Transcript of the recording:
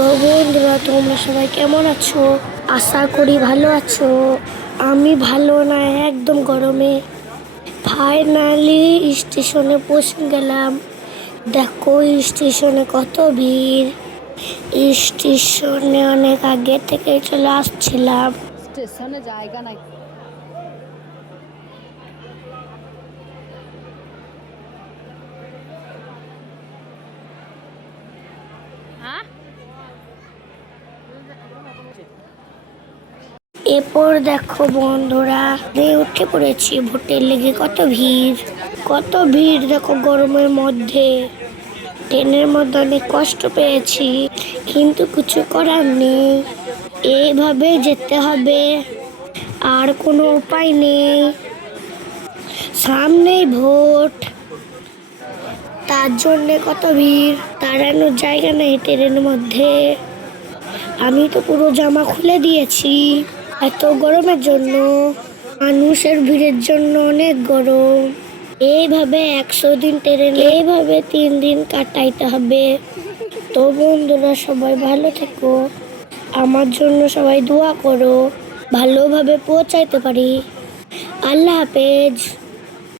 তো বন্ধুরা, তোমরা সবাই কেমন আছো? আশা করি ভালো আছো। আমি ভালো না, একদম গরমে। ফাইনালি স্টেশনে পৌঁছে গেলাম। দেখো স্টেশনে কত ভিড়। স্টেশনে অনেক আগে থেকে চলে আসছিলাম। স্টেশনে জায়গা নাই। হ্যাঁ, এরপর দেখো বন্ধুরা, উঠে পড়েছি। ভোটের লেগে কত ভিড়, কত ভিড় দেখো গরমের মধ্যে। ট্রেনের মধ্যে অনেক কষ্ট পেয়েছি, কিন্তু কিছু করার নেই। এইভাবে যেতে হবে, আর কোনো উপায় নেই। সামনেই ভোট, তার জন্যে কত ভিড়, দাঁড়ানোর জায়গা নেই ট্রেনের মধ্যে। আমি তো পুরো জামা খুলে দিয়েছি এত গরমের জন্য। মানুষের ভিড়ের জন্য অনেক গরম। এইভাবে 100 দিন ট্রেনে, এইভাবে 3 দিন কাটাইতে হবে। তো বন্ধুরা, সবাই ভালো থেকো। আমার জন্য সবাই দোয়া করো, ভালোভাবে পৌঁছাইতে পারি। আল্লাহ হাফেজ।